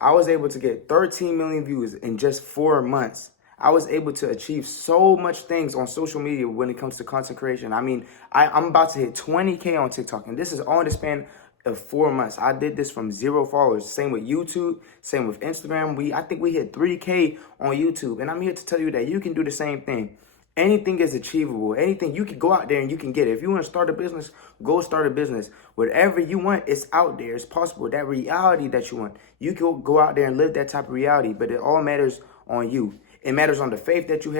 I was able to get 13 million views in just 4 months. I was able to achieve so much things on social media when it comes to content creation. I mean, I'm about to hit 20K on TikTok, and this is all in the span of 4 months. I did this from 0 followers. Same with YouTube, same with Instagram. I think we hit 3K on YouTube, and I'm here to tell you that you can do the same thing. Anything is achievable. Anything, you can go out there and you can get it. If you want to start a business, go start a business. Whatever you want, it's out there. It's possible. That reality that you want, you can go out there and live that type of reality. But it all matters on you. It matters on the faith that you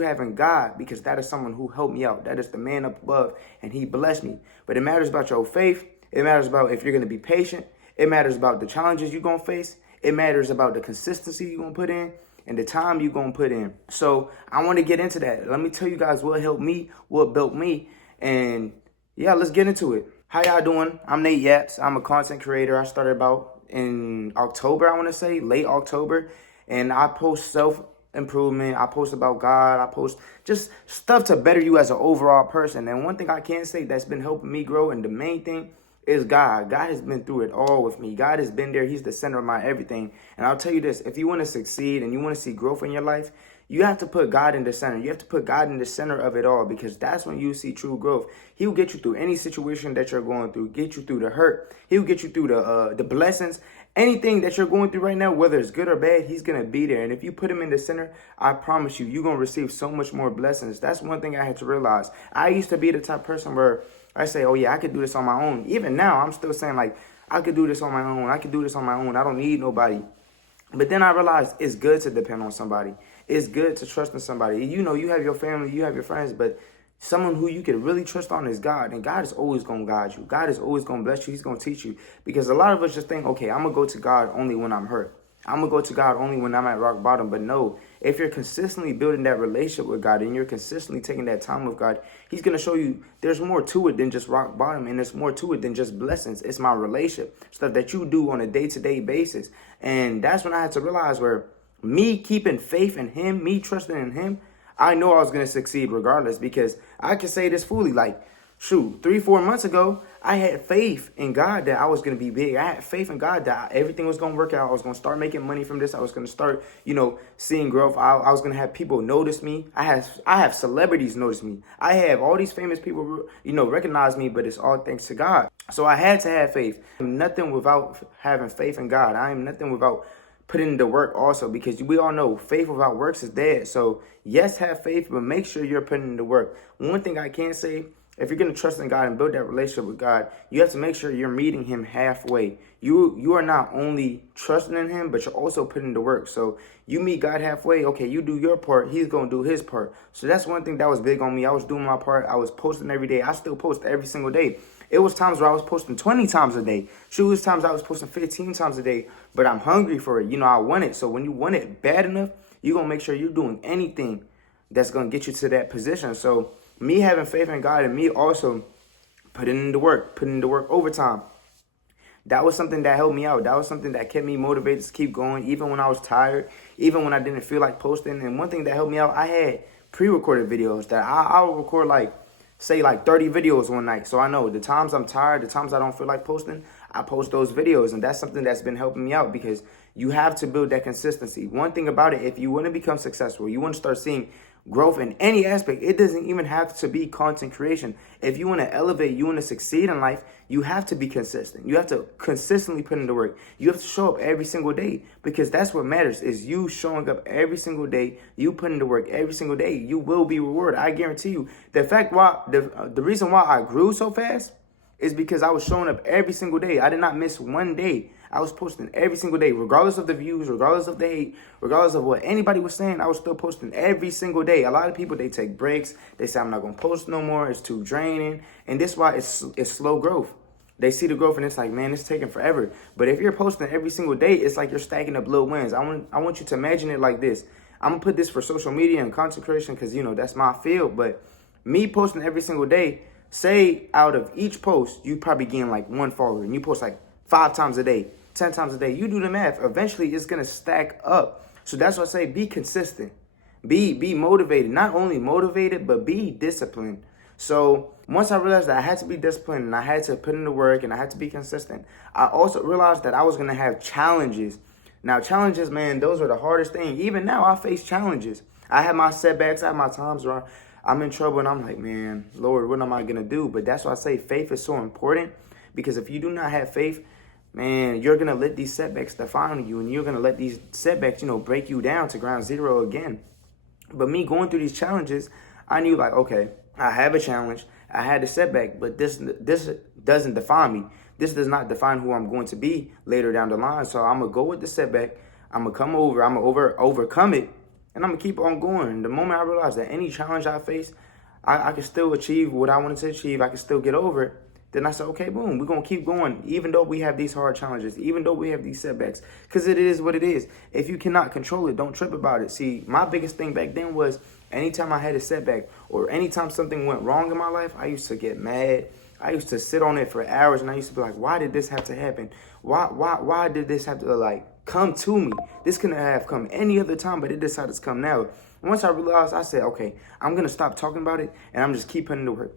have, in God, because that is someone who helped me out. That is the man up above, and he blessed me. But it matters about your faith. It matters about if you're going to be patient. It matters about the challenges you're going to face. It matters about the consistency you're going to put in and the time you're going to put in. So I want to get into that. Let me tell you guys what helped me, what built me. And yeah, let's get into it. How y'all doing? I'm Nate Yaps. I'm a content creator. I started about in October, I want to say, late October. And I post self-improvement. I post about God. I post just stuff to better you as an overall person. And one thing I can say that's been helping me grow, and the main thing, is God. God has been through it all with me. God has been there. He's the center of my everything. And I'll tell you this, if you want to succeed and you want to see growth in your life, you have to put God in the center. You have to put God in the center of it all, because that's when you see true growth. He will get you through any situation that you're going through, get you through the hurt. He will get you through the blessings. Anything that you're going through right now, whether it's good or bad, he's going to be there. And if you put him in the center, I promise you, you're going to receive so much more blessings. That's one thing I had to realize. I used to be the type of person where I say, oh yeah, I could do this on my own. Even now, I'm still saying like, I could do this on my own. I could do this on my own. I don't need nobody. But then I realized it's good to depend on somebody. It's good to trust in somebody. You know, you have your family, you have your friends, but someone who you can really trust on is God. And God is always going to guide you. God is always going to bless you. He's going to teach you. Because a lot of us just think, okay, I'm going to go to God only when I'm hurt. I'm going to go to God only when I'm at rock bottom. But no, if you're consistently building that relationship with God and you're consistently taking that time with God, he's going to show you there's more to it than just rock bottom, and there's more to it than just blessings. It's my relationship, stuff that you do on a day-to-day basis. And that's when I had to realize where me keeping faith in him, me trusting in him, I know I was going to succeed regardless, because I can say this fully, like, shoot, 3-4 months ago, I had faith in God that I was going to be big. I had faith in God that everything was going to work out. I was going to start making money from this. I was going to start, seeing growth. I was going to have people notice me. I have celebrities notice me. I have all these famous people, recognize me, but it's all thanks to God. So I had to have faith. I'm nothing without having faith in God. I am nothing without putting in the work also, because we all know faith without works is dead. So yes, have faith, but make sure you're putting in the work. One thing I can say, if you're going to trust in God and build that relationship with God, you have to make sure you're meeting him halfway. You are not only trusting in him, but you're also putting in the work. So you meet God halfway. Okay, you do your part. He's going to do his part. So that's one thing that was big on me. I was doing my part. I was posting every day. I still post every single day. It was times where I was posting 20 times a day. Shoot, it was times I was posting 15 times a day. But I'm hungry for it. I want it. So when you want it bad enough, you're going to make sure you're doing anything that's going to get you to that position. So me having faith in God and me also putting in the work overtime, that was something that helped me out. That was something that kept me motivated to keep going, even when I was tired, even when I didn't feel like posting. And one thing that helped me out, I had pre-recorded videos that I would record like 30 videos one night. So I know the times I'm tired, the times I don't feel like posting, I post those videos. And that's something that's been helping me out, because you have to build that consistency. One thing about it, if you want to become successful, you want to start seeing growth in any aspect, it doesn't even have to be content creation. If you want to elevate, you want to succeed in life, you have to be consistent. You have to consistently put in the work. You have to show up every single day, because that's what matters, is you showing up every single day, you putting the work every single day. You will be rewarded. I guarantee you. The reason why I grew so fast is because I was showing up every single day. I did not miss one day. I was posting every single day, regardless of the views, regardless of the hate, regardless of what anybody was saying. I was still posting every single day. A lot of people, they take breaks. They say, I'm not going to post no more. It's too draining. And this is why it's slow growth. They see the growth and it's like, man, it's taking forever. But if you're posting every single day, it's like you're stacking up little wins. I want you to imagine it like this. I'm going to put this for social media and content creation because, that's my field. But me posting every single day, say out of each post, you probably gain like 1 follower, and you post like 5 times a day, 10 times a day. You do the math. Eventually, it's going to stack up. So that's why I say be consistent. Be motivated. Not only motivated, but be disciplined. So once I realized that I had to be disciplined and I had to put in the work and I had to be consistent, I also realized that I was going to have challenges. Now, challenges, man, those are the hardest thing. Even now, I face challenges. I have my setbacks. I have my times where I'm in trouble and I'm like, man, Lord, what am I going to do? But that's why I say faith is so important, because if you do not have faith, man, you're going to let these setbacks define you, and you're going to let these setbacks, break you down to ground zero again. But me going through these challenges, I knew like, okay, I have a challenge. I had a setback, but this doesn't define me. This does not define who I'm going to be later down the line. So I'm going to go with the setback. I'm going to come over. I'm going to overcome it. And I'm going to keep on going. The moment I realized that any challenge I face, I can still achieve what I wanted to achieve. I can still get over it. Then I said, okay, boom, we're going to keep going, even though we have these hard challenges, even though we have these setbacks, because it is what it is. If you cannot control it, don't trip about it. See, my biggest thing back then was anytime I had a setback or anytime something went wrong in my life, I used to get mad. I used to sit on it for hours, and I used to be like, why did this have to happen? Why did this have to, come to me? This couldn't have come any other time, but it decided to come now. Once I realized, I said, okay, I'm going to stop talking about it, and I'm just keep putting it to work.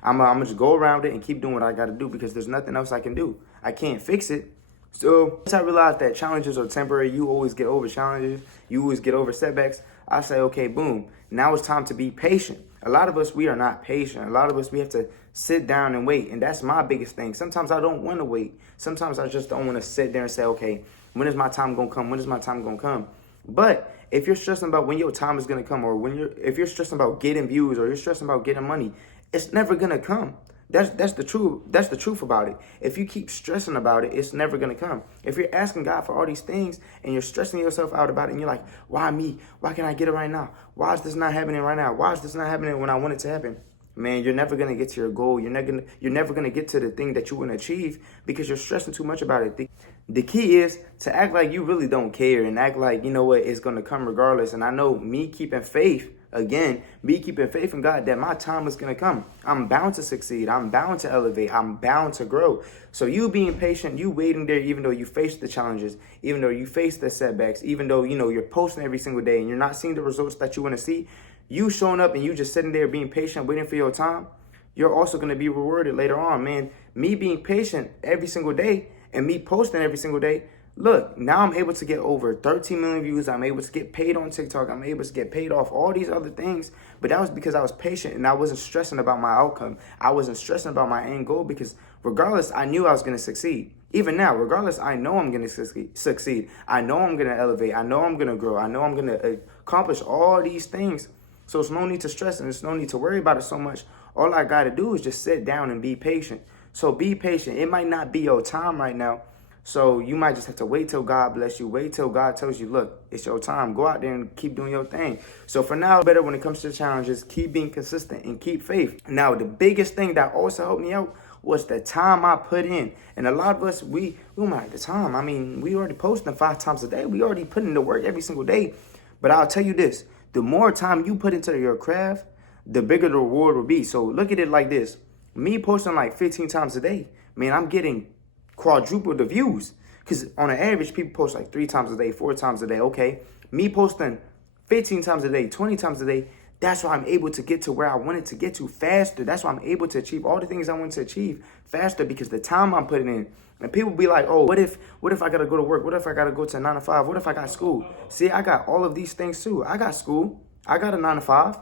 I'm going to just go around it and keep doing what I got to do, because there's nothing else I can do. I can't fix it. So once I realized that challenges are temporary, you always get over challenges, you always get over setbacks, I say, okay, boom, now it's time to be patient. A lot of us, we are not patient. A lot of us, we have to sit down and wait. And that's my biggest thing. Sometimes I don't want to wait. Sometimes I just don't want to sit there and say, okay, when is my time going to come? When is my time going to come? But if you're stressing about when your time is going to come, or if you're stressing about getting views, or you're stressing about getting money, it's never going to come. That's the truth about it. If you keep stressing about it, it's never going to come. If you're asking God for all these things and you're stressing yourself out about it, and you're like, why me? Why can't I get it right now? Why is this not happening right now? Why is this not happening when I want it to happen? Man, you're never going to get to your goal. You're never going to get to the thing that you want to achieve, because you're stressing too much about it. The key is to act like you really don't care, and act like, you know what, it's going to come regardless. And I know me keeping faith in God, that my time is going to come. I'm bound to succeed. I'm bound to elevate. I'm bound to grow. So you being patient, you waiting there, even though you face the challenges, even though you face the setbacks, even though, you're posting every single day and you're not seeing the results that you want to see, you showing up and you just sitting there being patient, waiting for your time, you're also going to be rewarded later on, man. Me being patient every single day and me posting every single day, look, now I'm able to get over 13 million views. I'm able to get paid on TikTok. I'm able to get paid off all these other things. But that was because I was patient and I wasn't stressing about my outcome. I wasn't stressing about my end goal, because regardless, I knew I was going to succeed. Even now, regardless, I know I'm going to succeed. I know I'm going to elevate. I know I'm going to grow. I know I'm going to accomplish all these things. So it's no need to stress, and there's no need to worry about it so much. All I got to do is just sit down and be patient. So be patient. It might not be your time right now. So you might just have to wait till God bless you. Wait till God tells you, look, it's your time. Go out there and keep doing your thing. So for now, better when it comes to challenges, keep being consistent and keep faith. Now, the biggest thing that also helped me out was the time I put in. And a lot of us, we don't like the time. I mean, we already posting 5 times a day. We already put in the work every single day. But I'll tell you this, the more time you put into your craft, the bigger the reward will be. So look at it like this. Me posting like 15 times a day, man, I'm getting quadruple the views. Because on an average, people post like 3 times a day, 4 times a day. Okay, me posting 15 times a day, 20 times a day, that's why I'm able to get to where I wanted to get to faster. That's why I'm able to achieve all the things I want to achieve faster, because the time I'm putting in. And people be like, oh, what if I got to go to work? What if I got to go to 9 to 5? What if I got school? See, I got all of these things too. I got school. I got a 9 to 5,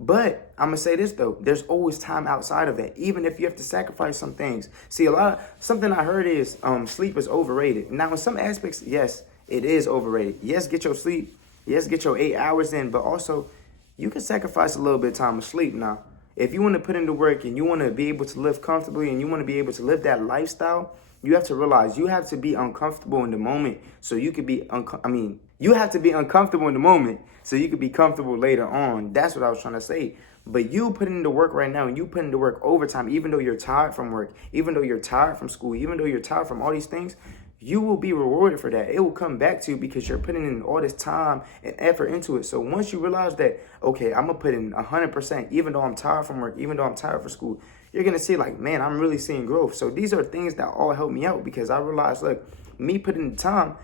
But I'm going to say this, though. There's always time outside of that, even if you have to sacrifice some things. See, something I heard is sleep is overrated. Now, in some aspects, yes, it is overrated. Yes, get your sleep. Yes, get your 8 hours in. But also, you can sacrifice a little bit of time of sleep now. If you want to put in the work and you want to be able to live comfortably and you want to be able to live that lifestyle, you have to realize you have to be uncomfortable in the moment so you could be you have to be uncomfortable in the moment so you could be comfortable later on. That's what I was trying to say. But you put in the work right now, and you put in the work overtime, even though you're tired from work, even though you're tired from school, even though you're tired from all these things, you will be rewarded for that. It will come back to you because you're putting in all this time and effort into it. So once you realize that, okay, I'm going to put in 100%, even though I'm tired from work, even though I'm tired from school, you're going to see like, man, I'm really seeing growth. So these are things that all help me out, because I realized, look, me putting in the time,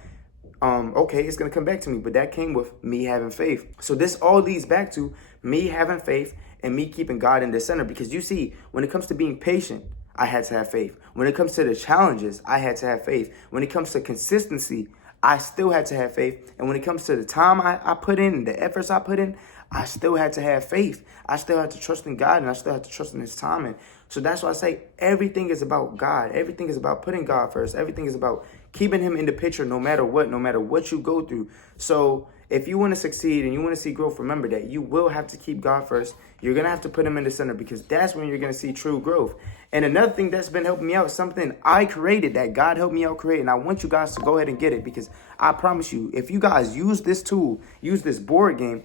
okay, it's going to come back to me. But that came with me having faith. So this all leads back to me having faith and me keeping God in the center. Because you see, when it comes to being patient, I had to have faith. When it comes to the challenges, I had to have faith. When it comes to consistency, I still had to have faith. And when it comes to the time I put in and the efforts I put in, I still had to have faith. I still had to trust in God, and I still had to trust in his timing. So that's why I say everything is about God. Everything is about putting God first. Everything is about keeping him in the picture no matter what you go through. So if you want to succeed and you want to see growth, remember that you will have to keep God first. You're going to have to put him in the center, because that's when you're going to see true growth. And another thing that's been helping me out, something I created that God helped me out create, and I want you guys to go ahead and get it, because I promise you, if you guys use this tool, use this board game,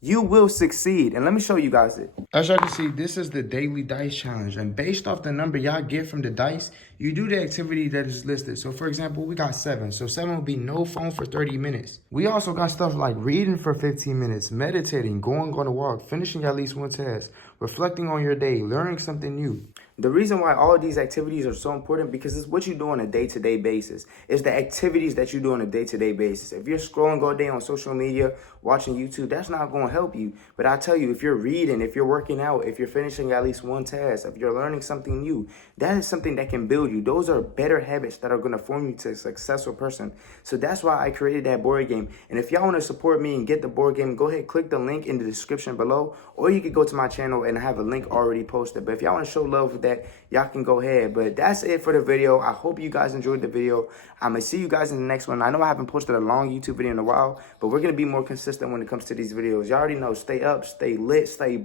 you will succeed. And let me show you guys it. As y'all can see, this is the daily dice challenge. And based off the number y'all get from the dice, you do the activity that is listed. So for example, we got 7. So 7 will be no phone for 30 minutes. We also got stuff like reading for 15 minutes, meditating, going on a walk, finishing at least one task, reflecting on your day, learning something new. The reason why all of these activities are so important, because it's what you do on a day-to-day basis. It's the activities that you do on a day-to-day basis. If you're scrolling all day on social media, watching YouTube, that's not going to help you. But I tell you, if you're reading, if you're working out, if you're finishing at least one task, if you're learning something new, that is something that can build you. Those are better habits that are going to form you to a successful person. So that's why I created that board game. And if y'all want to support me and get the board game, go ahead, click the link in the description below, or you can go to my channel and I have a link already posted. But if y'all want to show love with that, y'all can go ahead. But that's it for the video. I hope you guys enjoyed the video. I'm going to see you guys in the next one. I know I haven't posted a long YouTube video in a while, but we're going to be more consistent when it comes to these videos. Y'all already know, stay up, stay lit, stay